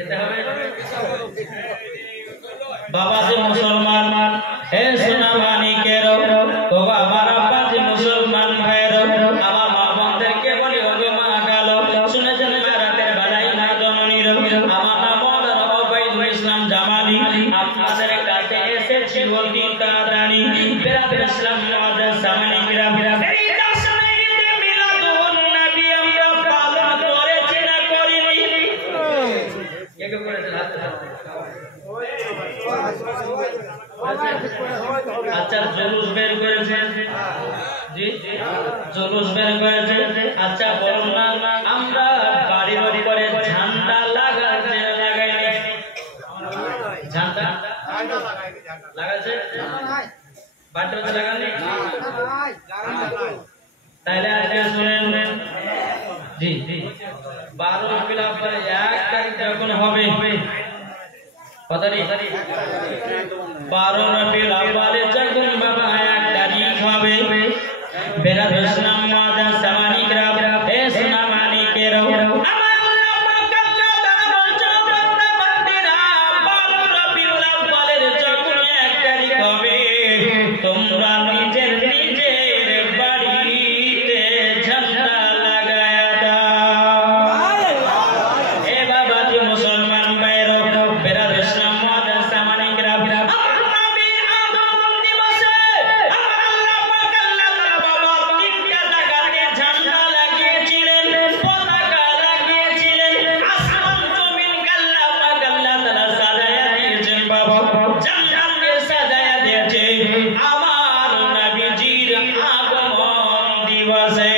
খেতে হবে বাবা যে মুসলমান হে সোনা মানিকের ও বাবার আব্বা যে মুসলমান ভাইয়ের আমার মা বোনদেরকে বলি ও গো মা কালো শুনেছেন রাতের বেলায় মা জননীর আমার নাম মাওলানা ওবাইদুল ইসলাম জামালি আপনাদের কাছে এসেছি বলতে তাড়াতাড়ি বেরাদের ইসলাম মুআজ্জাজ সামানি কিরাম এই দশমীতে মিলাদুন নবী আমরা পালন করেছি না করিনি কে কে করেছেন হাত আচ্ছা জুলুস বের করেছে জি জুলুস বের করেছে আচ্ছা বলুন না আমরা বাড়ির উপরে ঝান্ডা লাগাইনি ঝান্ডা লাগাইছে বাড়িতে লাগাননি তাহলে আজকে শুনেন জি 12 এপ্রিল আপনার 1 তারিখ যখন হবে কত তারিখ 12 রবিউল আউয়ালে যখন বাবা 1 তারিখ হবে বেরাদ ইসলাম মুআজ্জাজ সামানি কিরাম হে সোনা মানিকের আমার আল্লাহ পাক আল্লাহ তাআলা বলছেন বান্দারা 12 রবিউল আউয়ালের যখন 1 তারিখ হবে তোমরা নিজের বাড়িতে ঝান্ডা লাগায়া দাও এ বাবা যে মুসলমান ভাইরা বেরাদ ইসলাম মুআজ্জাজ সামানি কিরাম আমার নবীর আগমন দিবসে আমার আল্লাহ পাক আল্লাহ তাআলা বাবা তিনটা জায়গাতে ঝান্ডা লাগিয়েছিলেন পতাকা লাগিয়েছিলেন আসমান জমিন আল্লাহ পাক আল্লাহ তাআলা সাজায়া দিয়েছেন বাবা জান্নাত দিয়ে সাজায়া দিয়েছে আমার নবীজির আগমন দিবসে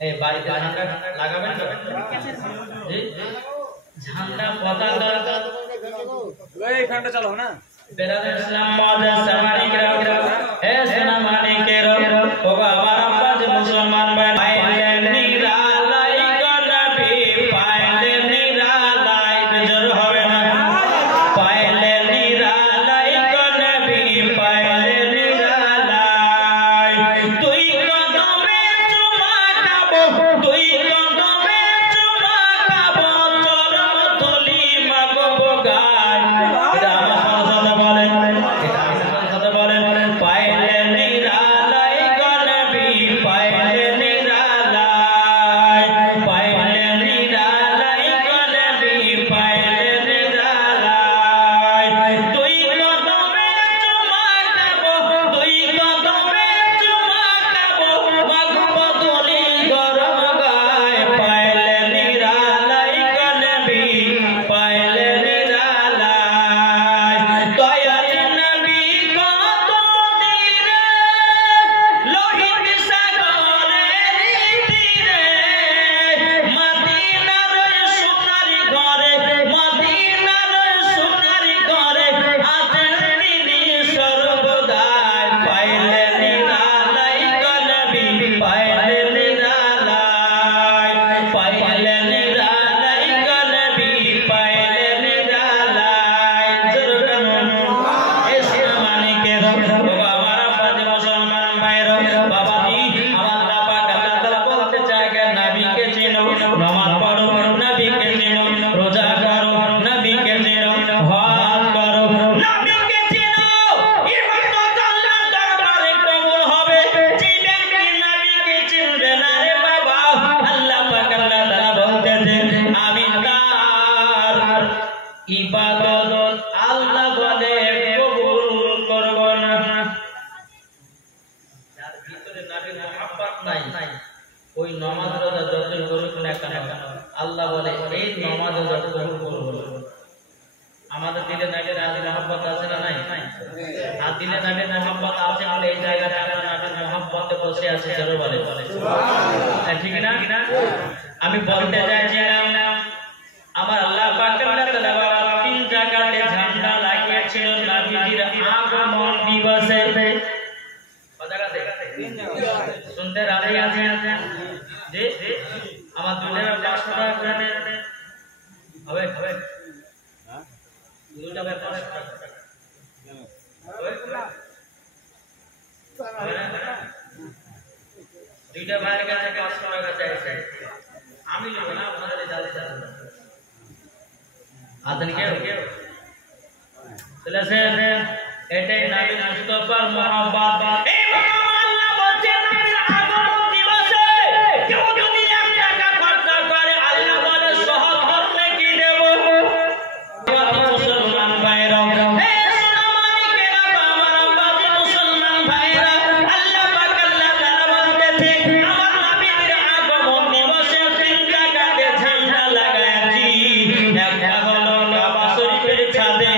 এই বাড়িতে ঝান্ডা লাগাবেন তো জি ঝান্ডা পতাকা এইখানটা চালাও না বেরাদের ইসলাম মুআজ্জাজ সামানি কিরাম হে সোনা মানিকের ও বাবার আব্বা যে মুসলমান ভাই পাইলেন নিরালাই গো নবী পাইলেন নিরালাই জোর হবে না পাইলেন নিরালাই গো নবী পাইলেন নিরালাই তুই কদমে চুমা খাবো তুই কদমে চুমা খাবো চরম ধুলি মাগবো গায় এটা আমার সাথে বলেন সাথে বলেন পাইলেন নিরালাই গো নবী পাইলেন নিরালাই পাইলেন নিরালাই গো নবী পাইলেন নিরালাই তুই কদমে চুমা খাবো তুই কদমে চুমা খাবো মাগবো ধুলি গরম গায় পাইলেন নিরালাই গো নবী পাইলেন নিরালাই দয়াল নবী কত দিনে লোহিত সাগরের তীরে মদিনার সোনার ঘরে আছেন তিনি সর্বদাই পাইলেন নিরালাই গো নবী পাইলেন নিরালাই পাইলেন নিরালাই গো নবী পাইলেন নিরালাই জরুরন এসে মানিকের বাবার আব্বা যে মুসলমান ভাইরা বাবাজি আমার আল্লাহ পাক আল্লাহ তাআলা বলতে চায় যে নবীকে চিনো নামাজ পড়ো নবীকে চিনো রোজা করো নবীকে চিনো হজ করো নবীকে চিনো ইবাদত আল্লাহ দরবারে কবুল হবে যে ব্যক্তি নবীকে চিনবে না রে বাবা আল্লাহ পাক আল্লাহ তাআলা বলতেছেন আমি তার ইবাদত আল্লাহ বলে কবুল করব না যার ভিতরে নবীর মহব্বত নাই ওই নামাজ রোজা যতই করুক না কেন আল্লাহ বলে এই নামাজ রোজা কবুল করব না আমাদের দিলে নবীর মহব্বত আছে না নাই আর দিলে নবীর মহব্বত আছে বলে এই জায়গাটা আমরা নবীর মহব্বতে বসে আছি জোরে বলে সুবহানাল্লাহ ঠিক না আমি বলতে চাইছিলাম আমার আল্লাহ পাক আল্লাহ তাআলা বাবা তিন জায়গাতে ঝান্ডা লাগিয়েছিল নবীজির আগমন দিবসে কত জায়গাতে শুনতে রাজি আছেন জি আমার দুইটা 500 টাকা করে নেন হবে দুইটা 500 টাকা দুইটা ভাইয়ের কাছে 500 টাকা চাইছে আমি নেব না আপনাদের আছেন কেউ চলেছেন এটাই নবী মুস্তাফার মহব্বত এই আল্লাহ বলেন নবীর আগমন দিবসে কেউ যদি 1 টাকা খরচ করে আল্লাহ বলে সহজ করতে কি দেব মুসলমান ভাইরা এই সোনামানিকেরা আমার আব্বাজি মুসলমান ভাইরা আল্লাহ পাক আল্লাহ তাআলা বলতেছে আমার নবীর আগমন দিবসে 3 টাকাতে ঝান্ডা লাগাইছি একটা হলো কাবা শরীফের ছাদে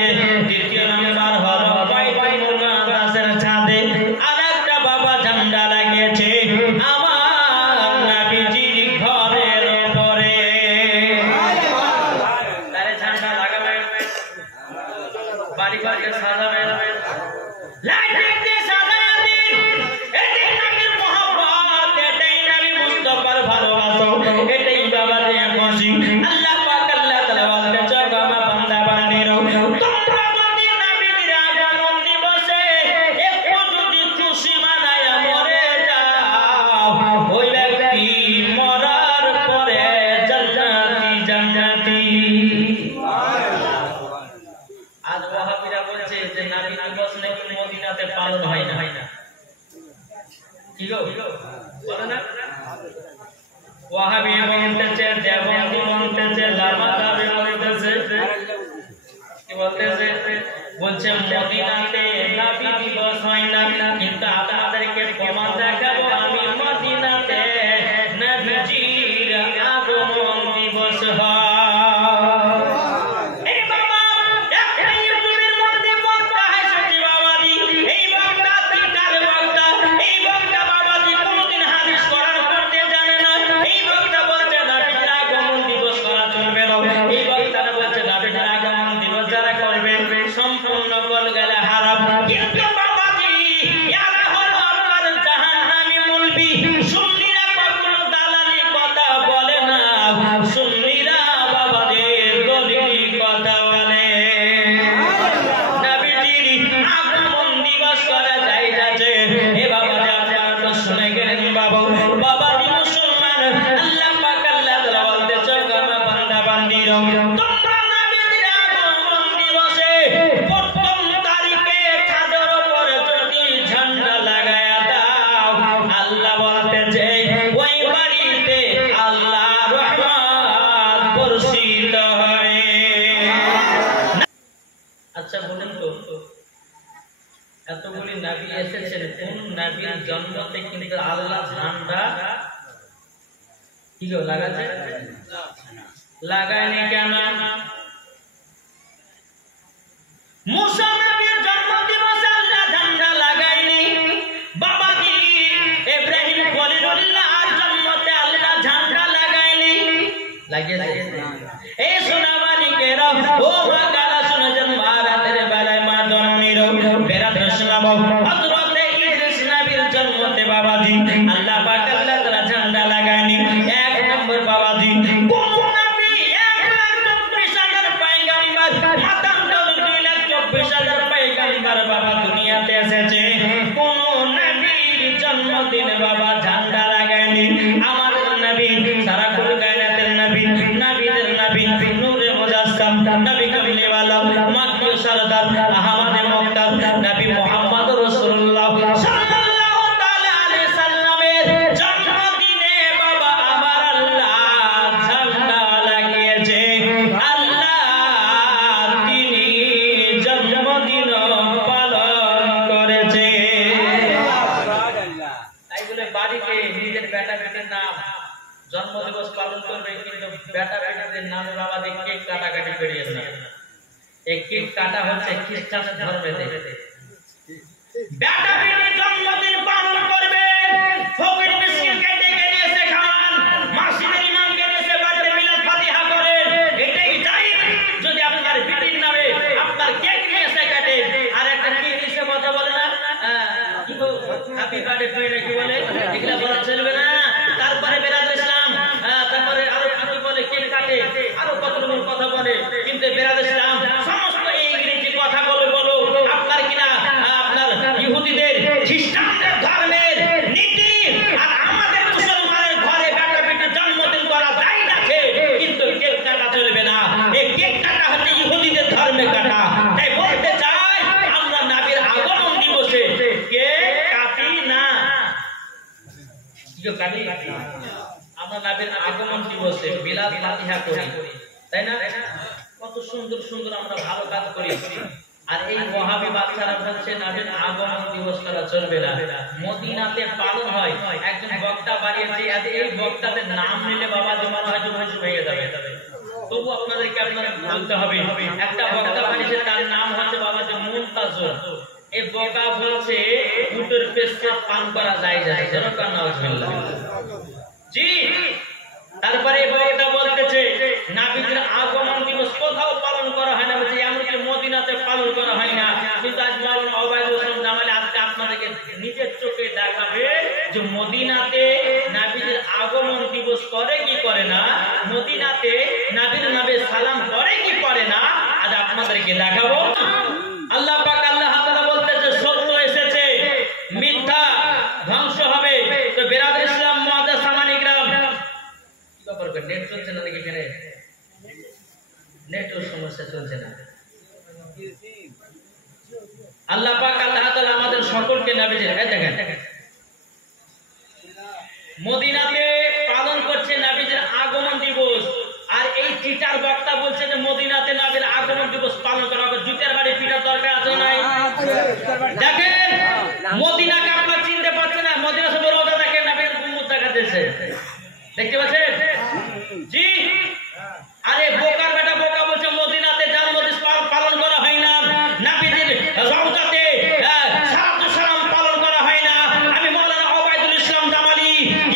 দ্বিতীয় নাম্বার হলো বাইতুল মুকাদ্দাসের ছাদে আরেকটা বাবা ঝান্ডা লাগিয়েছে আমার নবীজির ঘরের উপরে তারে ঝান্ডা লাগাবেন বাড়ি বাড়ি সাজাবেন লাইটিং দিয়ে সাজায়া দিন এটাই নবীর মহব্বত এটাই নবী মুস্তাফার ভালোবাসা এটাই বাবাদের খুশি আল্লাহ পাক আল্লাহ তাআলা বলতে জগমা বান্দা বান্দিরা তোমরা যদি নবীর আগমন দিবসে একটু যদি খুশি মানায়া মরে যাও ওই ব্যক্তি মরার পরে জান্নাতি জান্নাতি আজ ওয়াহাবিরা বলছে যে নবী দিবস নাকি মদিনাতে পালন হয় না কি গো বলে না ওয়াহাবি বলতেছে দেববন্দি বলতেছে লামাতাবি বলতেছে কি বলতেছে বলছে মদিনাতে নবী দিবস হয় না কিন্তু আপনাদেরকে প্রমাণ দেখাবো আমি মদিনাতে নবীজির আগমন দিবস হয় এই বাবা একটা ইউটিউবের মধ্যে বক্তা হাসছে বাবাজি এই বক্তা তিকার বক্তা এই বক্তা বাবাজি কোনদিন হাদিস কোরআন পড়তে জানে না এই বক্তা বলছে নবীর আগমন দিবস করা চলবে না এই বক্তারা বলছে নবীর আগমন দিবস যারা করবে সম্পূর্ণ বল গেলে হারাম কিন্তু বাবাজি ইয়ারা হলো আপনার জাহান্নামী মুলবি সুন্নিরা কখনো দালালি কথা বলে না সুন্নিরা বাবাদের দলিলি কথা বলে নবীজির আগমন দিবস করা যাইতাছে এ বাবাজি আপনারা তো শুনে গেলেন বাবাজি মুসলমান আল্লাহ পাক আল্লাহ তাআলা বলতেছে গামা বান্দা বান্দিরা তোমরা নবীজির আগমন দিবসে প্রথম তারিখে ছাদের উপরে যদি ঝান্ডা লাগায়া দাও আল্লাহ বলতেছে ওই বাড়িতে আল্লাহ রহমত বর্ষিত হবে আচ্ছা বলেন তো এতগুলি নবী এসেছেন কোন নবীর জন্মতে কিন্তু আল্লাহ ঝান্ডা কি গো লাগাছে লাগায়নি কেন মুসা নবীর জন্ম দিবসে আল্লাহ ঝান্ডা লাগায়নি বাবাজি ইব্রাহিম খলিলুল্লাহর জন্মতে আল্লাহ ঝান্ডা লাগায়নি লাগিয়েছে এই সোনামানিকেরা ও কালা শুনেছেন ভারতের বেলায় মা জননীর বেরাতে শোনাবো হযরত ইদ্রিস নবীর জন্মতে বাবাজি আল্লাহ পাক আল্লাহ তাআলা ঝান্ডা লাগায়নি এক নম্বর বাবাজি কোন নবী 1,24,000 পয়গম্বর মাতান্তর 2,24,000 পয়গম্বর বাবা দুনিয়াতে এসেছে কোন নবীর জন্মদিনে বাবা ঝান্ডা লাগায়নি আমাদের নবী সারা কুল কায়নাতের নবী নবীদের নবী নূরে মুজাসসাম নবী কামলিওয়ালা মাকবুল সরদার আহমদ মুক্তার নবী মুহাম্মদ রাসূলুল্লাহ সাল্লাল্লাহু তাআলা আলাইহি সাল্লামের জন্মদিনে বাবা আমার আল্লাহ ঝান্ডা লাগিয়েছে আল্লাহ তিনি জন্মদিন পালন করেছে তাই বলে বাড়িতে নিজের বেটা বেটির নাম জন্মদিবস পালন করবে কিন্তু বেটা বেটিদের নামে বাবাজি কেক কাটাকাটি করিয়েছে না এই কেক কাটা হচ্ছে খ্রিস্টান ধর্মেতে বেটা বেটির জন্মদিন পালন করবে ফকির মিসকিন কেটে কেটে এসে খান মাসিদের ইমামকে এসে বাড়িতে মিলাদ ফাতিহা করেন এটাই জায়েজ যদি আপনার বেটির নামে আপনার কেক নিয়ে এসে কাটে আর একটা কেক এসে কথা বলে না কি গো হ্যাপি বার্থডে কইলে কি বলে এগুলা বলা চলবে না তারপরে বেরাদ ইসলাম তারপরে আরো কিছু বলে কেক কাটে আরো কত রকম কথা বলে কিন্তু বেরাদ ইসলাম সমস্ত এই ইংরেজি কথা বলে বলো আপনার কিনা আপনার ইহুদিদের খ্রিস্টানদের ধর্মের নীতি আর আমাদের মুসলমানের ঘরে বেটা বেটির জন্মদিন করা যায় না কিন্তু কেক কাটা চলবে না এই কেক কাটা হচ্ছে কি কাটি আমরা নবীর আগমন দিবসে বিলাদ ফাতিহা করি, তাই না? কত সুন্দর সুন্দর আমরা ভালো কাজ করি। আর এই ওয়াহাবি বাদশারা বলছে নবীর আগমন দিবস করা চলবে না, মদিনাতে পালন হয়। একজন বক্তা বাড়িয়েছে, এই বক্তাদের নাম নিলে বাবা জমা হয়তো ভেঙে যাবে। তবু আপনাদেরকে বলতে হবে, একটা বক্তা বাড়িয়েছে, তার নাম হচ্ছে বাবা যে মুনতাজর। এই বক্তা বলছে উটের পেশা পান করা যায় যায়, যেরকম নাউজুবিল্লাহ। জি, তারপরে বক্তা বলতেছে নবীর আগমন দিবস কোথাও পালন করা হয় না, বলছে এমনকি মদিনাতে পালন করা হয় না। কিন্তু আজ মাওলানা ওবায়দুল ইসলাম জামালি আজকে আপনাদেরকে নিজের চোখে দেখাবে যে মদিনাতে নবীর আগমন দিবস করে কি করে না, মদিনাতে নবীর নামে সালাম করে কি করে না, আজ আপনাদেরকে দেখাবো। আল্লাহ পাক আল্লাহ তাআলা বলতেছে সত্য এসেছে, মিথ্যা ধ্বংস হবে। তো বেরাদর ইসলাম মুআদ্দাস সামানিকরাম, কি ব্যাপার, নেট চলছে না নাকি? এখানে নেটের সমস্যা চলছে না। আল্লাহ পাক আল্লাহ তাআলা আমাদের সকলকে নবীজির দেখেন মদিনাতে পালন করছে নবীজির আগমন দিবস। আর এই চিটার বক্তা বলছে যে মদিনাতে নবীর আগমন দিবস পালন করা হবে। জুতের বাড়ি পিটার দরকার আছে নাই? দেখেন মদিনাকে আপনারা চিনতে পারছেন না, মদিনা সব রোজা দেখেন নবীর গুম্বুদ দেখাতেছে, দেখতে পাচ্ছেন? জি, আরে বোকার বেটা বোকা বলছে মদিনাতে জন্মদিন পালন করা হয় না, নবীজির রওজাতে সালাতু সালাম পালন করা হয় না। আমি মাওলানা ওবায়দুল ইসলাম জামালি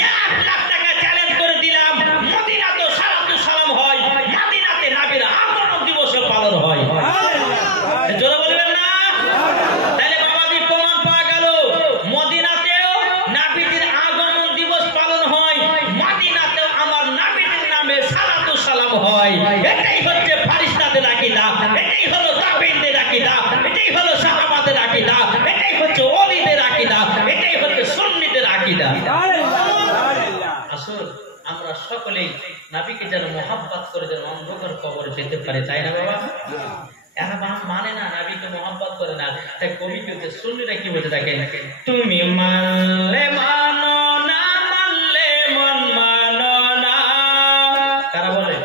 1 লাখ টাকা চ্যালেঞ্জ করে দিলাম, মদিনাতে সালাতু সালাম হয়, মদিনাতে নবীর আগমন দিবস পালন হয়। জোরে বলবেন না? তাহলে বাবাজি প্রমাণ পাওয়া গেল, মদিনাতেও নবীজির আগমন দিবস পালন হয়, মদিনাতেও আমার নবীজির নামে সালাতু সালাম হয়। এটাই হচ্ছে ফারিস্তাদের আকীদা, এটাই হলো তাবেঈনদের আকীদা, এটাই হলো সাহাবাদের আকীদা, এটাই হচ্ছে ওলিদের আকীদা, এটাই হচ্ছে সুন্নিদের আকীদা। আসুন আমরা সকলেই নবীকে যেন মহব্বত করে যেন অন্ধকার কবরে যেতে পারে, তাই না বাবা? এরা মানে না, নবীকে মহব্বত করে না। তাই কবিতে সুন্নিরা কি বলতে দেখেন, তুমি মানলে মানো না মানলে মন মানো না। কারা বলে?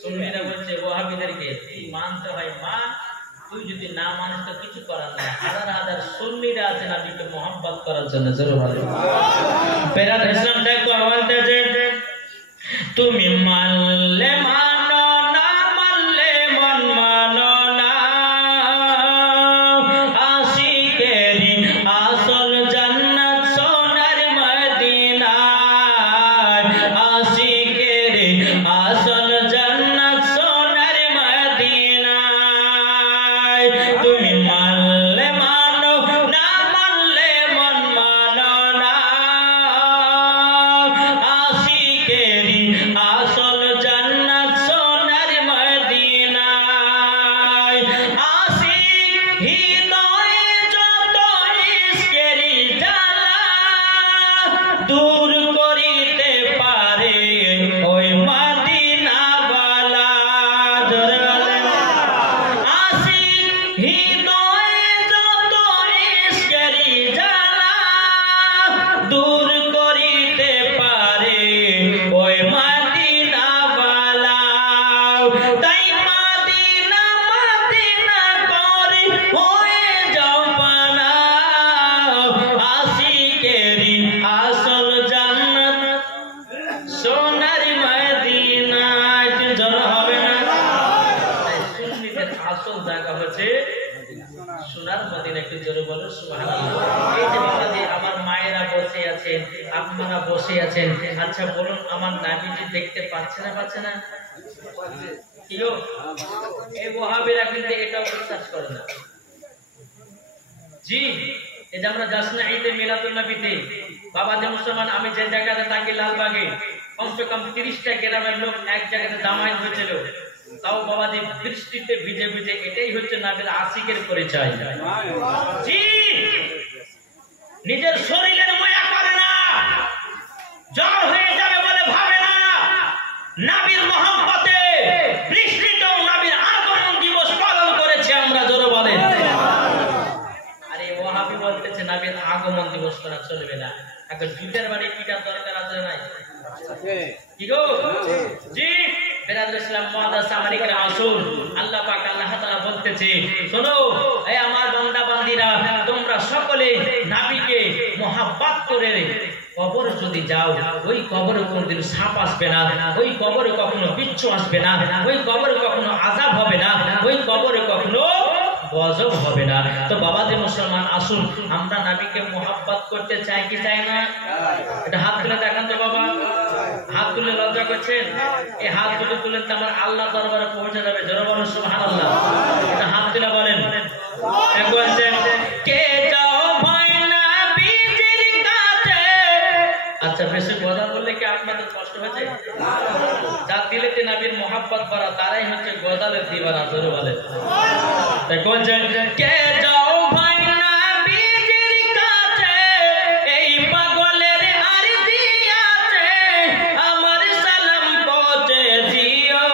সুন্নিরা বলছে ওয়াহাবিদেরকে মানতে হয় মান, তুই যদি না মানিস তো কিছু করার নাই। হাজার হাজার সুন্নিরা আছে নবীকে মহব্বত করার জন্য। জোরে বলে বেরাদ ইসলাম দেখো বলতেছে তুমি মানলে মানো না মানলে মন মানো না, আশিকেরি আসল জান্নাত সোনার মদিনা, আশিকেরি আসল জান্নাত সোনার মদিনা। তুমি মানলে মানো না মানলে মন মানো না, আশিকেরি আসল জান্নাত সোনার মদিনা। আশিক হৃদয়ে যত ইশকেরি জ্বালা দূর করিতে পারে ওই মদিনাওয়ালা। জোরে বলেন আশিক হৃদয়ে যত ইশকেরি জ্বালা দূর করিতে পারে ওই মদিনাওয়ালা। তাই মদিনা মদিনা করে হয়ে যাও পানা, আশিকেরি আসল জান্নাত সোনার মদিনা। জোরে হবে না? তাই সুন্নিদের আসল জায়গা হচ্ছে সোনার মদিনা। একটু জোরে বলো সুবহানাল্লাহ। এই যে বাবাজি আমার মায়েরা বসে আছেন, আপনারা বসে আছেন, আচ্ছা বলুন আমার নবীজি দেখতে পাচ্ছে না পাচ্ছে না? কি গো, এই ওয়াহাবিরা কিন্তু এটাও বিশ্বাস করে না। জি, এই যে আমরা জাসনা ঈদে মিলাদুন নবীতে বাবাজি মুসলমান, আমি যে জায়গাতে থাকি লালবাগে, কমসে কম 30টা গ্রামের লোক এক জায়গাতে জামায়াত হয়েছিল। তাও বাবাজি বৃষ্টিতে ভিজে ভিজে, এটাই হচ্ছে নবীর আশিকের পরিচয়। জি, নিজের শরীরের মায়া করে না, জ্বর হয়ে যাবে বলে ভাবে না, নবীর মহব্বতে বৃষ্টিতেও নবীর আগমন দিবস পালন করেছে আমরা। জোরে বলেন। আরে ওয়াহাবি বলতেছে নবীর আগমন দিবস করা চলবে না। এখন জুতের বাড়ি পিটার দরকার আছে নাই? কি গো জি বেরাদর ইসলাম মুআদ্দাস সামারিকরা আসুন। আল্লাহ পাক আল্লাহ তাআলা বলতেছে, শোনো এই আমার বান্দা বান্দীরা, তোমরা সকলে নবীকে মহব্বত করে কবরে যদি যাও, ওই কবরে কোনদিন সাপ আসবে না, ওই কবরে কখনো বিচ্ছু আসবে না, ওই কবরে কখনো আযাব হবে না, ওই কবরে কখনো গজব হবে না। তো বাবাজি মুসলমান আসুন, আমরা নবীকে মহব্বত করতে চাই কি চাই না? এটা হাত তুলে দেখান তো বাবা। হাত তুলে লজ্জা করছেন? এই হাত দুটো তুলেন তো আমার আল্লাহ দরবারে পৌঁছে যাবে। জোরে বলুন সুবহানাল্লাহ। এটা হাত তুলে বলেন, বলছেন কে যাও ভাই নবীজির কাছে। আচ্ছা বেশি কথা বললে কি আপনাদের কষ্ট হচ্ছে? যার দিলেতে নবীর মহব্বত করা তারাই হচ্ছে গজালের দিওয়ানা। জোরে বলেন। তাই বলছেন কে যাও ভাই নবীজির কাছে, এই পাগলের আরজি আছে, আমার সালাম পৌঁছে দিও।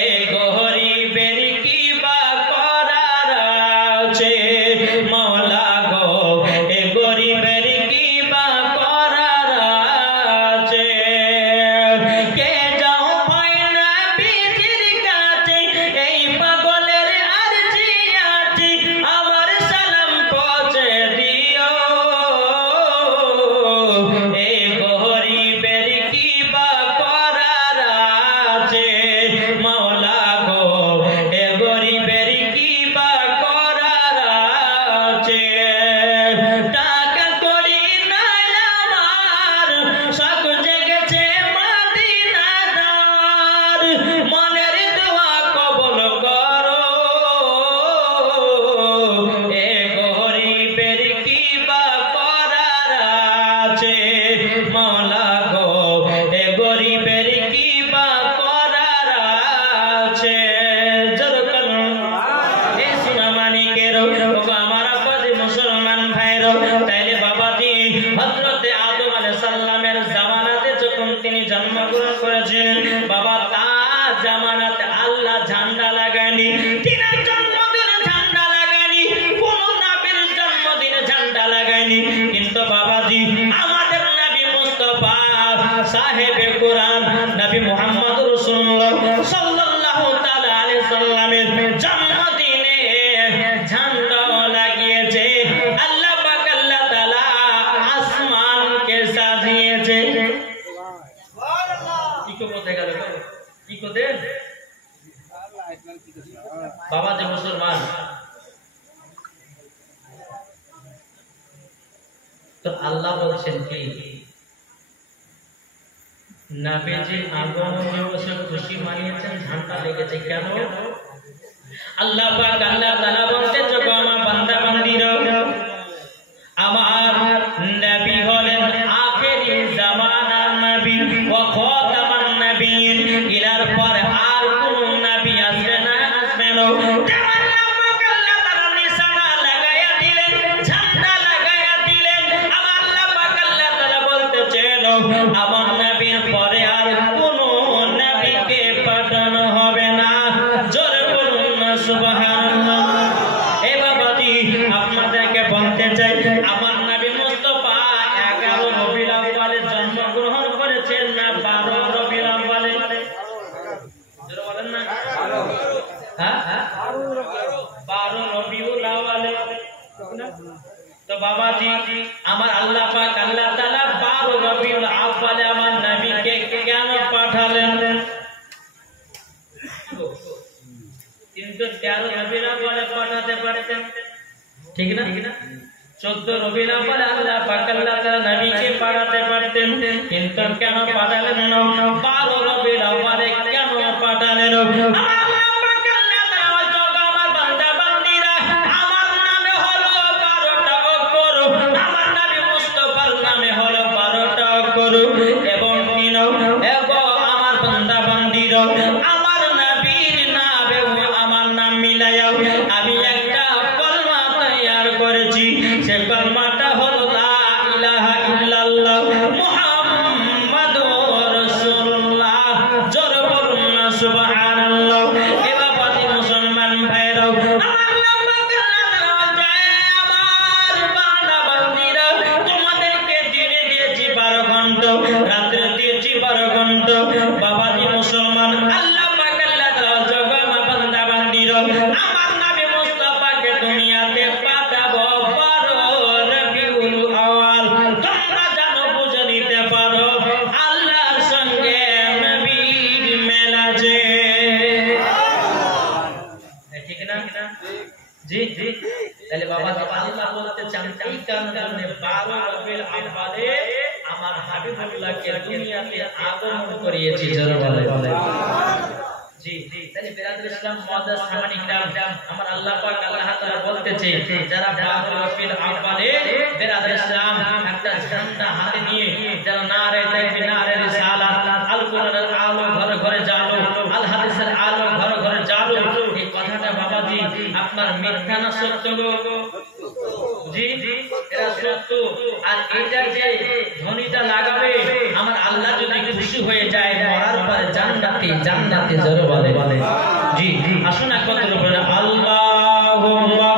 এই গরিবের কি বা করার আছে, মাওলা গো এই গরিবের কি বা করার আছে। কে যাও ভাই নবীজির কাছে, এই পাগলের আরজি আছে, আমার সালাম পৌঁছে দিও। এই গরিবের কি বা করার আছে, মাওলা গো এই গরিবের কি বা করার আছে। টাকা করি নাই আমার, শখ জেগেছে মদিনা যাওয়ার, মনের দোয়া কবুল করো। এ গরিবের কি বা করার আছে, মাওলা গো এ গরিবের কি বা করার আছে। জোরকার এ সোনামানিকের আমার আব্বাজি মুসলমান ভাইরা, তাইলে বাবাজি হযরতে আদম আলাইহিস সালামের জামানাতে যখন তিনি জন্মগ্রহণ করেছিলেন, বাবা তার জামানাতে আল্লাহ ঝান্ডা লাগায়নি, তিনার জন্মদিনে ঝান্ডা লাগায়নি, কোন নবীর জন্মদিনে ঝান্ডা লাগায়নি। কিন্তু বাবাজি আমাদের নবী মুস্তাফা সাহেবে কোরআন নবী মুহাম্মদ রাসূলুল্লাহ সাল্লাল্লাহু তাআলা আলাইহি সাল্লামের জন্মদিনে ঝান্ডা লাগিয়েছে। আল্লাহ পাক আল্লাহ তাআলা আসমানকে সাজিয়েছে। কি করতে গেল? কি করতে? বাবা যে মুসলমান, তো আল্লাহ বলছেন কি নবীজি আগমন দিবসে খুশি মানিয়েছেন, ঝান্ডা লেগেছে কেন? আল্লাহ পাক আল্লাহ তাআলা বলতে, যখন আমার বান্দা বান্দীরা, আমার নবী হলেন আখেরি জামানার নবী ওয়া খাতামান নবিয়্যিন, ইনার পর আর কোন নবী আসবে না, আসবে না। তেমন আল্লাহ তাআলা নিশানা লাগায়া দিলেন, ঝান্ডা লাগায়া দিলেন। আমার আল্লাহ পাক আল্লাহ তাআলা বলতেছেন, আমার নবীর পরে আর কোন নবীকে পাঠানো হবে না। জোরে বলুন না সুবহানাল্লাহ। এ বাবাজি আপনাদেরকে বলতে চাই, আমার নবী মুস্তাফা 11 রবিউল আউয়ালে জন্মগ্রহণ করেছেন না 12 রবিউল আউয়ালে? জোরে বলেন না। হ্যাঁ 12 রবিউল আউয়ালে। তো বাবাজি আমার আল্লাহ পাক আল্লাহ তাআলা 12 রবিউল আউয়ালে আমার নবীকে কেন পাঠালেন? কিন্তু 13 রবিউল আউয়ালে পাঠাতে পারতেন, ঠিক না? 14 রবিউল আউয়ালে আল্লাহ পাক আল্লাহ তাআলা নবীকে পাঠাতে পারতেন, কিন্তু কেন পাঠালেন না? 12 রবিউল আউয়ালে কেন পাঠালেন? আমার আল্লাহ পাক আল্লাহ তাআলা বলতো, আমার বান্দা বান্দীরা, আমার নামে হলো 12টা অক্ষর, আমার নবী মুস্তাফার নামে হলো 12টা অক্ষর, এবং আমার বান্দা বান্দীরা আমার নবীর নামে আমার নাম মিলাইয়া আমি একটা কলমা তৈয়ার করেছি। সে কলমাটা হলো লা ইলাহা ইল্লাল্লাহ মুহাম্মাদুর রাসূলুল্লাহ। জোরে বলুন না সুবহানাল্লাহ। এ বাবাজি মুসলমান ভাইরা, আমার আল্লাহ পাক আল্লাহ তাআলা বলছেন, তাহলে বাবা আল্লাহ বলতে চান এই কারণে 12 রবিউল আউয়ালে আমার হাবিবুল্লাহকে দুনিয়াতে আগমন করিয়েছি জোরে বলে জি তাহলে বিরাদর ইসলাম মুআদ্দাস সামানি কিরাম আমার আল্লাহ পাক আল্লাহ তাআলা বলতেছে যারা 12 রবিউল আউয়ালে বিরাদর ইসলাম একটা ঝান্ডা হাতে নিয়ে যারা নারে তাকবীর নারে রিসালাত আল কোরআনের আলো ঘরে ঘরে জ্বালো আল হাদিসের আলো ঘরে ঘরে জ্বালো এই কথাটা বাবাজি আপনার মিথ্যা না সত্য গো জি এরা সত্য আর এটা যে ধ্বনিটা লাগাবে আমার আল্লাহ যদি খুশি হয়ে যায় মরার পরে জান্নাতে জান্নাতে জোরে বলে জি আসুন একবার বলে আল্লাহুম্মা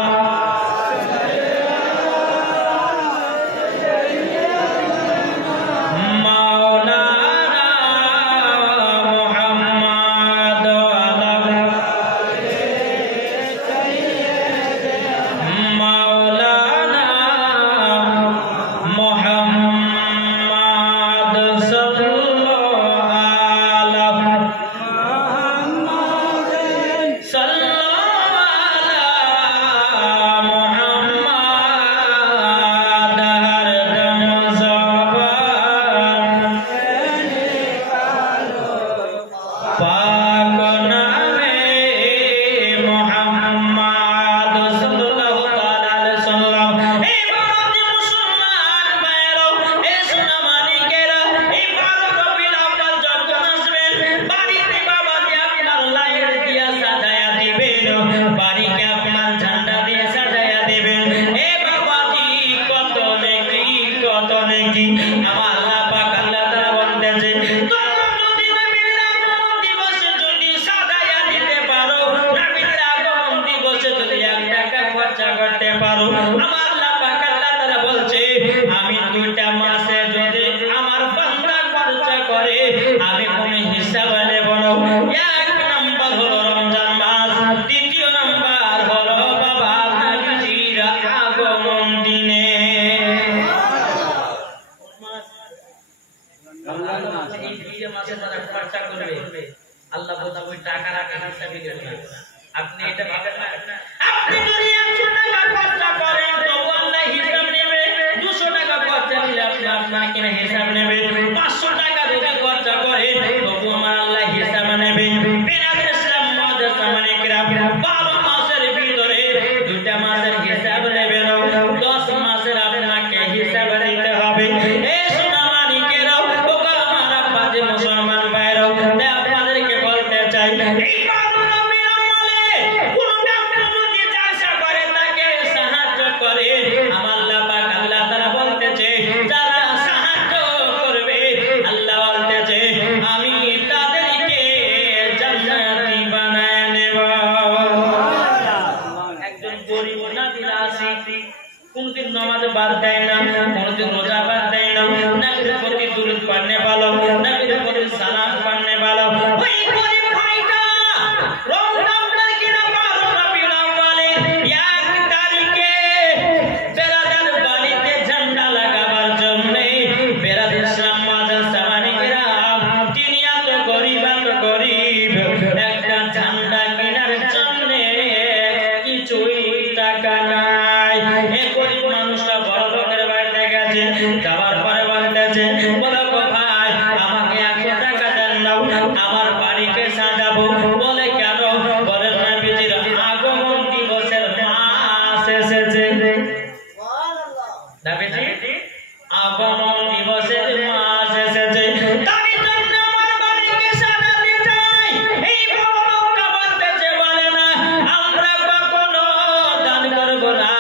আল্লাহ বলতে ওই টাকা রাখা হিসাবে দেবেন না আপনি এটা ভাবেন না আপনি যদি 100 টাকা খরচ করেন তো আল্লাহ হিসাব নেবে 200 টাকা খরচ নিলে আপনার কিনা হিসাব নেবে 500 টাকা যদি খরচ করেন তো আমার আল্লাহ হিসাব নেবে বিরাদর ইসলাম মুআদ্দাস সামানে কিরাম 12 মাসের ভিতরে 2টা মাসের হিসাব নেবে না 10 মাসের আপনাকে হিসাব দিতে হবে এই সোনা মানিকেরা ও আমার আব্বাজি মুসলমান ভাইরা আপনাদেরকে বলতে চাই এই কোনদিন নামাজ বাদ দেয় না কোনদিন রোজা বাদ দেয় না নবীর প্রতি দুরূদ পড়নে ভালো নবীর প্রতি সালাম পড়নে ভালো ওই গরিব ভাইটা রমজানের কিনা 12 রবিউল আউয়ালে 1 তারিখে বেরাদার বাড়িতে ঝান্ডা লাগাবার জন্য বেরাদার ইসলাম মুআদ্দাস সামানি কিরাম তিনি এত গরিব একটা ঝান্ডা কেনার জন্য কিছুই টাকা নাই যাওয়ার পরে বলতেছে বলো ভাই আমাকে 100 টাকা দেন নাও আমার বাড়িকে সাজাবো বলে কেন বলে নবীজির আগমন দিবসের মাস এসেছে নবীজি আগমন দিবসের মাস এসেছে তাই জন্য আমার বাড়িকে সাজাতে চাই এই বড় লোকটা বলতেছে বলে না আমরা কখনো দান করব না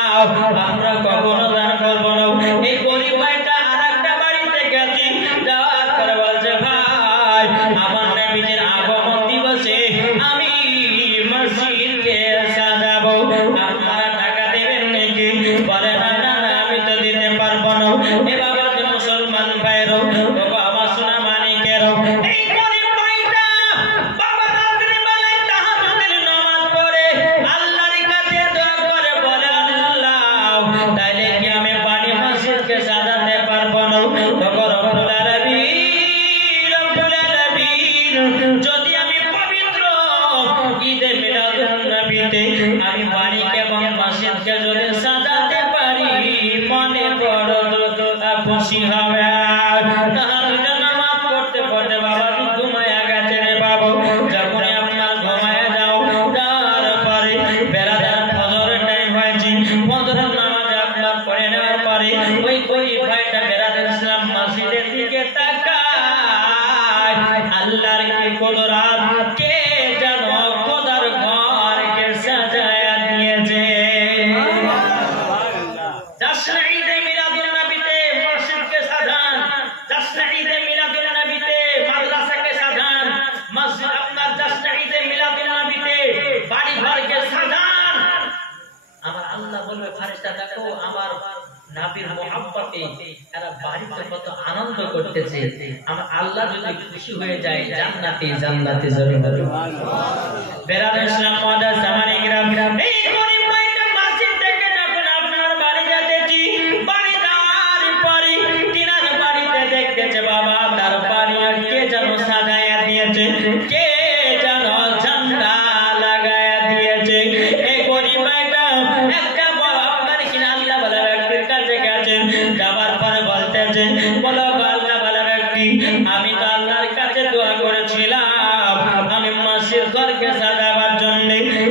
আমরা কখনো দান করব না এই গরিব ভাইটা আরেকটা বাড়িতে গেছে যাওয়ার পরে বলছে ভাই আমার নবীজির আগমন দিবসে আমি মসজিদকে সাজাবো আপনারা টাকা দেবেন নাকি বলে না না আমি তো দিতে পারবো না এ বাবা যে মুসলমান ভাইরো বাবা সোনা মানিকেরো এই গরিব ভাইটা বাবা রাতের বেলায় তাহাজ্জুদের নামাজ পড়ে আল্লাহর কাছে দোয়া করে বলে আল্লাহ তাইলে কি আমি বাড়ি মসজিদকে খুশি হবে। তাহাজ্জুদের নামাজ পড়তে পড়তে বাবাজি ঘুমায়া গেছে রে বাবু। যখন আপনার ঘুমায়া যাও, তারপরে বেলাদার ফজরের টাইম হয়েছে, ফজরের নামাজ আপনার পড়ে নেওয়ার পরে ওই গরিব ভাইটা বেরাদার ইসলাম মসজিদের দিকে তাকায়। আল্লাহর কি কুদরত, কে যেন খোদার ঘরকে সাজায়া দিয়েছে। জশ্ন ঈদে মিলাদুন নবীতে মসজিদকে সাজান, জশ্ন ঈদে মিলাদুন নবীতে মাদ্রাসাকে সাজান, মসজিদ আপনার জশ্ন ঈদে মিলাদুন নবীতে বাড়ি ঘরকে সাজান। আমার আল্লাহ বলবে ফেরেশতা দেখো আমার নবীর মুহাব্বতে এরা বাড়িতে কত আনন্দ করতেছে। আমার আল্লাহ যদি খুশি হয়ে যায় জান্নাতে জান্নাতে জরুর হবে। বেরাদার ইসলাম মুআদ্দাস জামানে কিরাম, এই গরিব ভাইটা মসজিদ থেকে যখন আপনার বাড়ি যাচ্ছি, বাড়িদার পরে তিনার বাড়িতে দেখতেছে বাবা তার বাড়ি কে যেন সাজায়া দিয়েছে, কে যেন ঝান্ডা লাগায়া দিয়েছে। এই গরিব ভাইটা একটা আপনার কিনা আল্লাহ বলা ব্যক্তির কাছে গেছে, যাবার পরে বলতেছে বলো আল্লাহ বলা ব্যক্তি, আমি তো আল্লাহর কাছে দোয়া করেছিলাম আমি মসজিদ ঘরকে সাজাবার জন্য,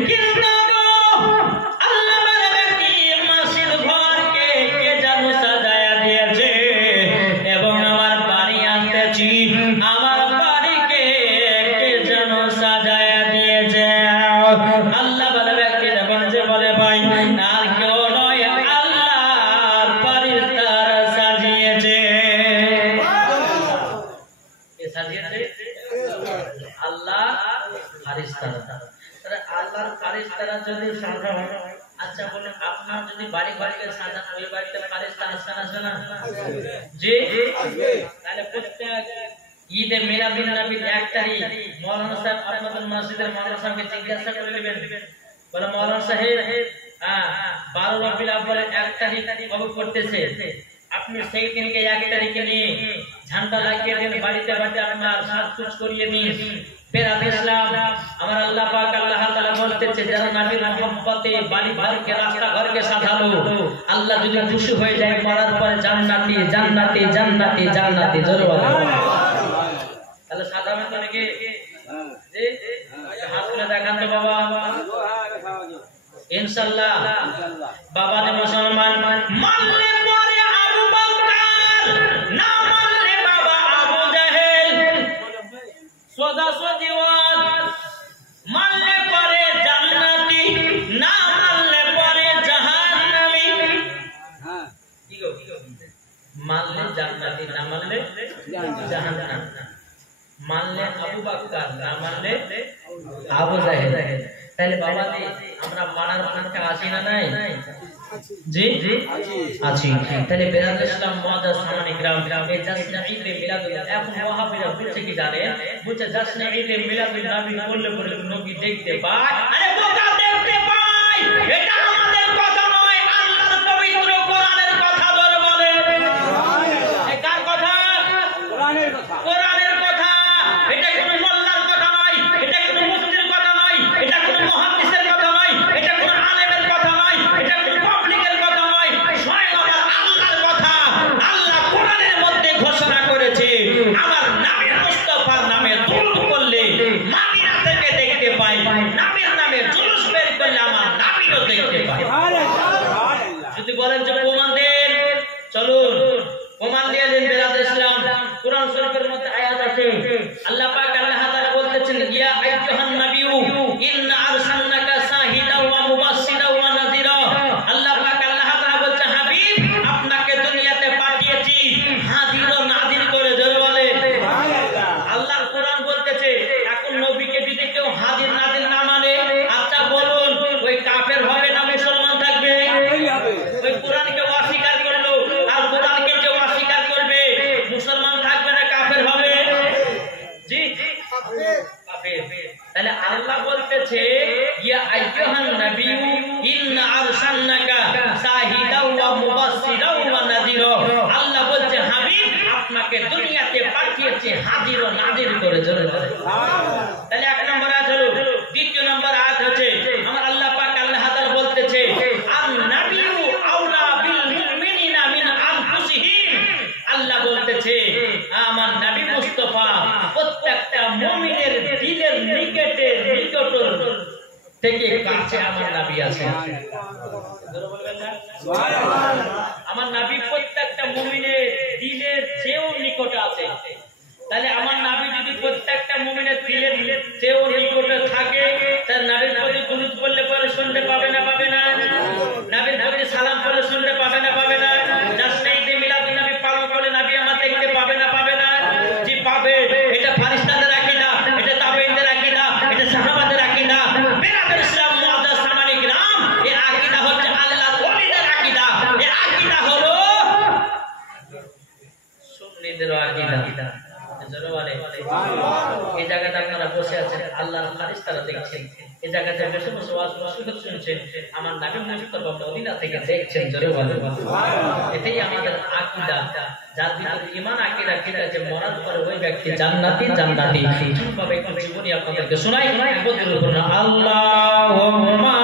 কিন্তু আল্লাহ বলা ব্যক্তি মসজিদ ঘরকে কে যেন সাজায়া দিয়েছে এবং আমার বাড়ি আনতেছি আমার বাড়িকে কে যেন সাজায়া দিয়েছে। আল্লাহ বলা ব্যক্তি যখন যে বলে ভাই আর কেউ নয় আল্লাহর ফেরেশতারা সাজিয়েছে। কে সাজিয়েছে? আল্লাহ ফেরেশতারা। তাহলে আল্লাহর ফেরেশতারা যদি সাজানো, আচ্ছা বলুন আপনার যদি বাড়ি ঘরকে সাজানো ওই বাড়িতে ফেরেশতা আসবে না? জি, তাহলে প্রত্যেক ঈদে মিলাদুন নবীর 1 তারিখ মাওলানা সাহেব আপনাদের মসজিদের মাওলানা সাহেবকে জিজ্ঞাসা করে নেবেন, বলে মাওলানা সাহেব 12 রবিউল আউয়ালের 1 তারিখ কবে পড়তেছে, আপনি সেই দিনকে 1 তারিখে নিয়ে ঝান্ডা লাগিয়ে দেন, বাড়িতে বাড়িতে আপনার সাজগোজ করিয়ে দিন। বেরাদার ইসলাম আমার আল্লাহ পাক আল্লাহ তাআলা বলতেছে যারা নবীর মহব্বতে বাড়ি ঘরকে রাস্তা ঘরকে সাজালো আল্লাহ যদি খুশি হয়ে যায় মরার পরে জান্নাতে জান্নাতে জান্নাতে জান্নাতে জোরে বলেন। তাহলে সাজাবে তো নাকি? জি, হাত তুলে দেখান তো বাবা। ইনশাআল্লাহ বাবা যে মুসলমান মানলে পরে আবু বকর, না মানলে বাবা আবু জাহেল, সদা সদিওয়াত, মানলে পরে জান্নাতি, না মানলে পরে জাহান্নামী। কি গো, মানলে জান্নাতি, না মানলে জাহান্নাম। মানলে আবু বকর, না মানলে আবু জাহেল। তাহলে বাবাজি আমরা মানার পক্ষে আছি না নাই? জি আছি। তাহলে বেরাদার ইসলাম মুআদ্দাস জামানে কিরাম, এই জশ্ন ঈদে মিলাদুল এখন ওয়াহাবিরা বলছে কি জানেন, বলছে জশ্ন ঈদে মিলাদুল নবী বললে বলে নবী দেখতে পায়। আরে বোকা দেখতে পায়, এটা আমাদের কথা নয়, আল্লাহর পবিত্র কোরআনের কথা ধরে বলে। এই কার কথা? কোরআনের কথা। কোরআনের কথা। এটা কোনো মোল্লার কথা নয়, এটা কোনো মুফতির কথা নয়, এটা কোনো মুহাদ্দিসের কথা নয়, এটা কোনো আলেমের কথা নয়, এটা কোনো পাবলিকের কথা নয়, স্বয়ং আমার আল্লাহর কথা। আল্লাহ কোরআনের মধ্যে ঘোষণা করেছে আমার নবী মুস্তাফার নামে দুরূদ করলে মদিনা থেকে দেখতে পাই, নবীর নামে জুলুস বের করলে আমার নবীও দেখতে পাই। যদি বলেন যে প্রমাণ দেন, চলুন প্রমাণ দিয়ে দেন। বেরাদার ইসলাম কোরআন শরীফের মধ্যে আয়াত আছে, আল্লাহ পাক আল্লাহ তাআলা বলতেছেন ইয়া আইয়ুহান নাবিয়্যু ইন্না আরসালনাকা শাহিদাও ওয়া মুবাশশিরাও ওয়া নাযীরা। আল্লাহ পাক আল্লাহ তাআলা বলছে হাবিব আপনাকে দুনিয়াতে পাঠিয়েছি হাজির ও নাযীর করে। জোরে বলে সুবহানাল্লাহ। আল্লাহর কোরআন বলতেছে এখন নবীকে যদি কেউ হাজির নাযীর না মানে, আচ্ছা বলুন ওই কাফের হবে না মুসলমান থাকবে? ওই কোরআনকে অস্বীকার করলো আর কোরআনকে যে অস্বীকার করবে মুসলমান থাকবে না কাফের হবে? জি কাফের। তাহলে আল্লাহ বলতেছে ইয়া আইয়ুহান নাবিয়্যু ইন্না আরসালনাকা শাহিদাও ওয়া মুবাশশিরাও ওয়া নাযীরা। আল্লাহ বলছে হাবিব আপনাকে দুনিয়াতে পাঠিয়েছি হাজির ও নাযীর করে। জোরে বলে সুবহানাল্লাহ। তাহলে এক নম্বর আয়াত হলো। দ্বিতীয় নম্বর আয়াত হচ্ছে আমার আল্লাহ পাক আল্লাহ তাআলা বলতেছে আন নাবিয়্যু আওলা বিল মুমিনিনা মিন আনফুসিহিম। থেকে কাছে আমার নবী আছে। বলবেন না আমার নবী প্রত্যেকটা মুমিনের দিলের চেয়েও নিকটে আছে। তাহলে আমার নবী যদি প্রত্যেকটা মুমিনের দিলের চেয়েও নিকটে থাকে, তার নবীর প্রতি দুরূদ পড়লে পরে শুনতে পাবে না পাবে না? নবীর প্রতি সালাম পড়লে শুনতে পাবে না পাবে না? জাস্ট ঈদে মিলাদুন নবী পালন করলে নবী আমার দেখতে পাবে না পাবে না? জি পাবে। এটা ফারিস্তাদের আকীদা, এটা তাবেঈনদের আকীদা, এটা সাহাবাদের আকীদা। বেরাদর ইসলাম মুআদ্দাস সামানিক রাম, এই আকীদা হচ্ছে আল্লাহর ওলিদের আকীদা। এই আকীদা হলো সুন্নিদের আকীদা। এই জায়গাটা আপনারা বসে আছেন, আল্লাহর ফারিস্তারা দেখছেন। এই জায়গাতে বসে বসে ওয়াজ নসিহত শুনছেন, আমার নবী মুস্তাফা মদিনা থেকে দেখছেন। জোরে বলেন। এটাই আমাদের আকীদা। যার ভিতরে ঈমান আকীদা ঠিক আছে, মরার পরে ওই ব্যক্তি জান্নাতি জান্নাতি। কিভাবে একটু জীবনী আপনাদেরকে শোনাই। বলুন আল্লাহুম্মা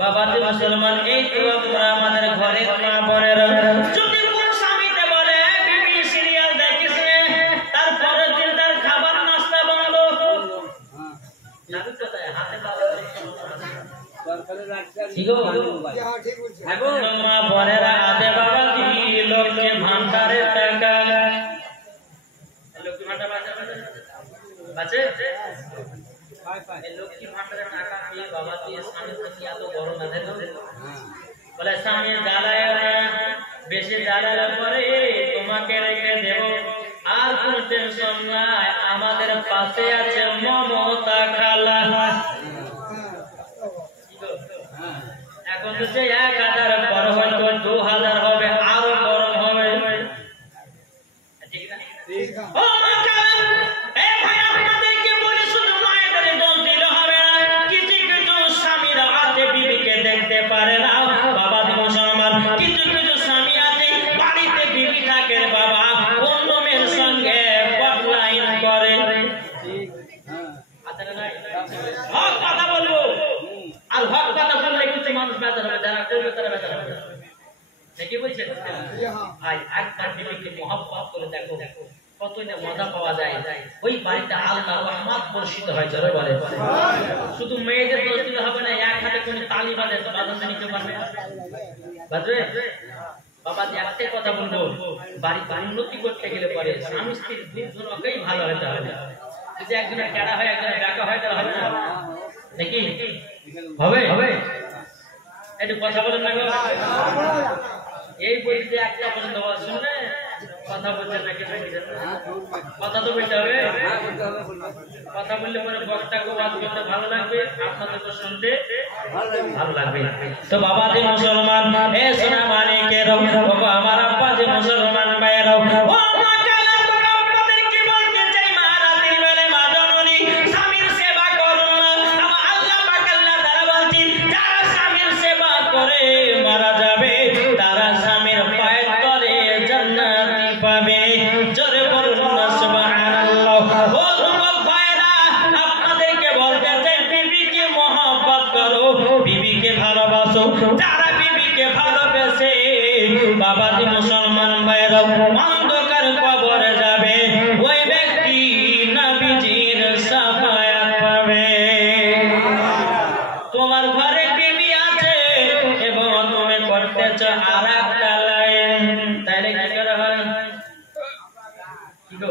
বাবা মুসলমান এই তো আমরা আমাদের ঘরে মা বোনেরা যদি কোন স্বামী ঠিক এখন মা বোনেরা আদে বাবা দি লোকে ভান্ডারে টাকা লক্ষ্মী ভান্ডার বাঁচে এই লক্ষ্মী ভান্ডারে টাকা দিয়ে বাবা দিয়ে স্বামী থেকে এত বড় মেধে বলে স্বামী জ্বালায় বেশি জ্বালার পরে তোমাকে রেখে দেব আর কোন টেনশন নাই আমাদের পাশে আছে মমতা খালা এখন তো সে 1000 পর হয়তো 2000 হবে আরো গরম হবে ঠিক না ও মা খালা এই ভাই আপনাদেরকে বলি শুধু মায়েদের দোষ দিলে হবে না কিছু কিছু স্বামীরা আছে বিবিকে দেখতে পারে না বাবা মুসলমান কিছু কিছু স্বামী আছে বাড়িতে বিবি থাকে বাবা অন্য মেয়ের সঙ্গে বদলাইন করে আছে না হক কথা বলবো আর হক কথা বললে কিছু মানুষ বেজার হবে যারা করবে তারা বেজার হবে ঠিকই বলছেন ভাই একবার বিবিকে মহব্বত করে দেখো কতই না মজা পাওয়া যায় ওই বাড়িতে আল্লাহর রহমত বর্ষিত হয় জোরে বলে শুধু মেয়েদের দোষ দিলে হবে না এক হাতে কোন তালি বাজাতে নিতে পারবে বাজবে বাবা যে একটাই কথা বলবো বাড়িতে উন্নতি করতে গেলে পরে স্বামী স্ত্রীর দুজনকেই ভালো হতে হবে যদি একজনের টেড়া হয় একজনের বেঁকা হয় তাহলে হবে না নাকি হবে হবে একটু কথা বলেন না গো এই বইতে একটা পর্যন্ত শুনলে কথা বলতে নাকি কথা তো বলতে হবে কথা বললে পরে বক্তাকে বাদ করতে ভালো লাগবে আপনাদেরকে শুনতে ভালো লাগবে তো বাবা যে মুসলমান এ সোনা মানিকের বাবা আমার আব্বা যে মুসলমান ভাইয়েরাও ও মা কালা তোমরা আপনাদেরকে বলতে চাই মা রাতের বেলা মা জননী স্বামীর সেবা করুন আমার আল্লাহ পাক আল্লাহ তাআলা বলছেন যারা স্বামীর সেবা করে মারা যাবে তারা স্বামীর পায়ের তলে জান্নাতি পাবে জোরে বলুন না সুবহানাল্লাহ ও যুবক ভাইরা আপনাদেরকে বলতে চাই বিবিকে মহব্বত করো বিবিকে ভালোবাসো যারা বিবিকে ভালোবাসে বাবাজি মুসলমান ভাইরা অন্ধকার কবরে যাবে ওই ব্যক্তি নবীজির শাফায়াত পাবে তোমার ঘরে বিবি আছে এবং তুমি করতেছ আরেকটা লাইন তাইলে কি করা হয় কি গো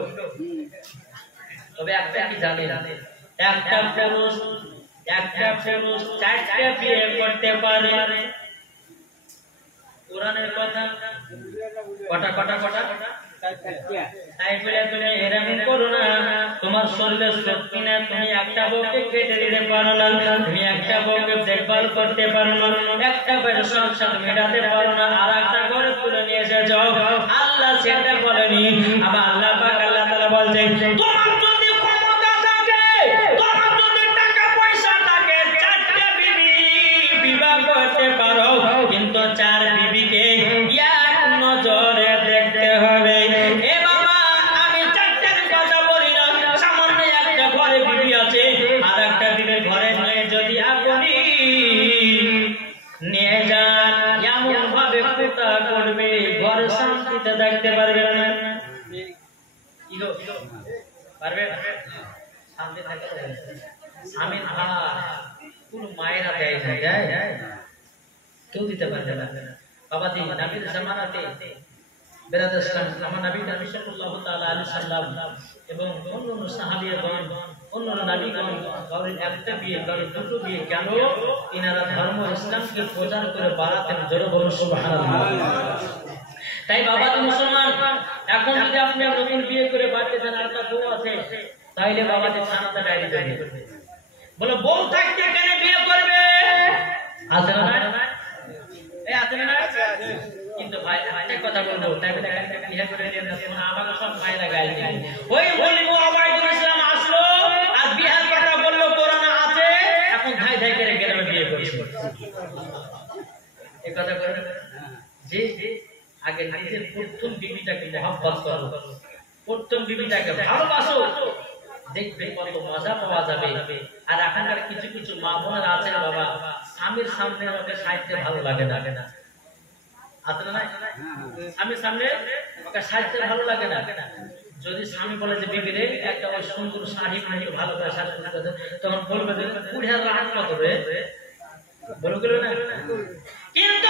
তবে একটা কি জানেন একটা পুরুষ চারটা বিয়ে করতে পারে কোরআনের কথা কটা তাই বলে তুমি এরকম করো না তোমার শরীরে শক্তি না তুমি একটা বউকে কেটে দিতে পারো না তুমি একটা বউকে দেখভাল করতে পারো না একটা বেড়ে সংসার মেটাতে পারো না আর একটা করে তুলে নিয়ে এসে যাও আল্লাহ সেটা বলেনি আবার আল্লাহ পাক আল্লাহ তাআলা বলছেন তোমার যদি ক্ষমতা থাকে তোমার যদি টাকা পয়সা থাকে চারটা বিবি বিবাহ করতে পারো কিন্তু চার বিবিকে এক নজরে দেখতে হবে এ বাবা আমি চারটার কথা বলি না সামান্য একটা ঘরে বিবি আছে আর একটা বিবি ঘরে নিয়ে যদি আপনি নিয়ে যান এমন ভাবে পুতা করবে ঘর শান্তিতে দেখতে পারবে না কি গো পারবে শান্তি থাকতে স্বামীর ভাত কোন মায়েরা দেয় না দেয় কেউ দিতে পারবে না বাবা দি নবীর জামানাতে বেরাদার ইসলাম আমার নবী সাল্লাল্লাহু তাআলা আলাইহি সাল্লাম এবং অন্যান্য সাহাবীগণ অন্যান্য নবীগণ কারোর একটা বিয়ে কারোর দুটো বিয়ে কেন ইনারা ধর্ম ইসলামকে প্রচার করে বাড়াতেন জোরে বলুন সুবহানাল্লাহ তাই বাবা দি মুসলমান এখন যদি আপনি নতুন বিয়ে করে বাড়িতে যান আর একটা বউ আছে তাইলে বাবা দি থানাতে ডায়েরি করবে বলে বউ থাকতে কেন বিয়ে করবে আছে না এই আছে না কিন্তু ভাই একটা কথা বলবো তাই বলে একটা বিয়ে করে নিয়ে আসুন আমাকে সব মায়েরা গালি দেয় ওই বলবো আবাইদুল ইসলাম আসলো আর বিয়ের কথা বললো কোরআনে আছে এখন ধাই ধাই করে গ্রামে বিয়ে করছে এই কথা করে জি আগে নিজের প্রথম বিবিটাকে মহব্বত করো প্রথম বিবিটাকে ভালোবাসো দেখবে কত মজা পাওয়া যাবে আর এখানকার কিছু কিছু মা বোনেরা আছেন বাবা স্বামীর সামনে ওকে সাহিত্যে ভালো লাগে না আছে না স্বামীর সামনে ওকে সাহিত্যে ভালো লাগে না যদি স্বামী বলে যে বিবি রে একটা ওই সুন্দর শাড়ি পরে ভালো করে সাজ করতে তখন বলবে যে 20,000 কত রে বলো গেল না কিন্তু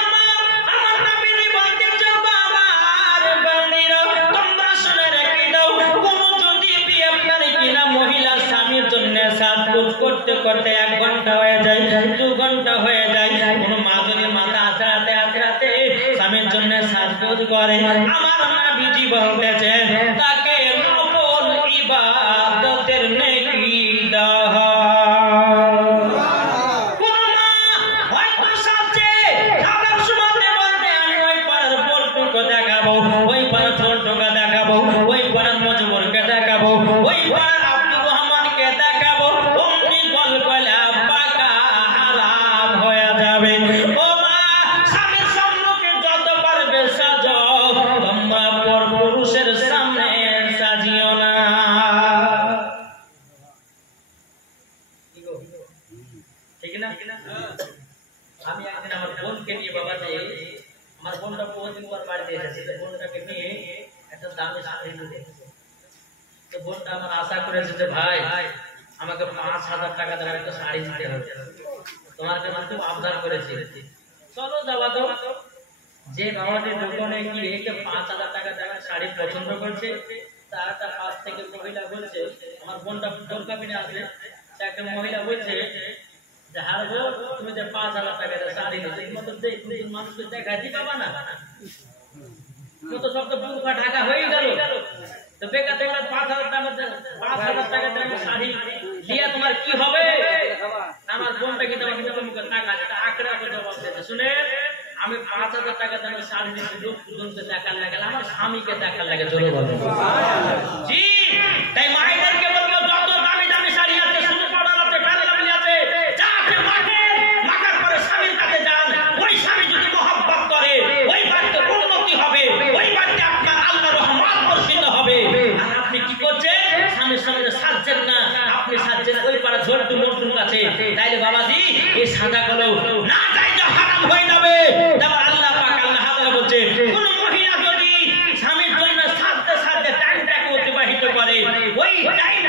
আমার নবীজি বলতেছেন আমার বান্দিরা তোমরা শুনে রেখে দাও কোন যদি বিয়ে আপনার কিনা মহিলা স্বামীর জন্য সাজগোজ করতে করতে 1 ঘন্টা হয়ে যায় 2 ঘন্টা হয়ে যায় কোন মা যদি মাথা আছড়াতে আছড়াতে স্বামীর জন্য সাজগোজ করে আমার নবীজি বলতেছেন তাকে নফল ইবাদতের নেকি দাও আমি একদিন আমার বোনকে নিয়ে বাবা যে আমার বোনটা বহুদিন পর বাড়িতে এসেছে বোনটাকে নিয়ে একটা দামি শাড়ি দিতে তো বোনটা আমার আশা করেছে যে ভাই আমাকে 5,000 টাকা দেওয়ার একটা শাড়ি দিতে হবে তোমার জন্য খুব আবদার করেছি চলো যাওয়া দাও যে বাবাটির দোকানে গিয়ে 5,000 টাকা দেওয়ার শাড়ি পছন্দ করছে তার একটা পাশ থেকে মহিলা বলছে আমার বোনটা বোরকা পরে আসলে একটা মহিলা বলছে যে হার গো তুমি যে 5,000 টাকা দিয়ে শাড়ি নিতে মতো দেখ তুমি মানুষকে দেখাইতে পাবা না কত সব তো বোরকা ঢাকা হয়ে গেল তো বেকার বেকার 5,000 টাকা দিয়ে শাড়ি দিয়া তোমার কি হবে আমার বোনটা কি তোমার কিন্তু মুখে টাকা এটা আঁকড়া করে জবাব দিতে শুনে আমি 5,000 টাকা দিয়ে শাড়ি নিতে লোকজনকে দেখার লাগে আমার স্বামীকে দেখার লাগে চলো বলো জি তাই মায়েদেরকে বলবো যত দামি দামি শাড়ি আছে শুধু পাউডার আছে কালো লাল আছে যা আছে মাখার পরে স্বামীর কাছে যান ওই স্বামী যদি মহব্বত করে ওই বাড়িতে উন্নতি হবে ওই বাড়িতে আপনার আল্লাহর রহমত বর্ষিত হবে আর আপনি কি করছেন স্বামীর সামনে সাজছেন না আপনি সাজছেন ওই পাড়া ঝোড়টু মোটুর কাছে তাইলে বাবাজি এই সাজাগুলো না যাই তো হারাম হয়ে যাবে তবে আল্লাহ পাক আল্লাহ তাআলা বলছে কোন মহিলা যদি স্বামীর জন্য সাজতে সাজতে টাইমটাকে অতিবাহিত করে ওই টাইম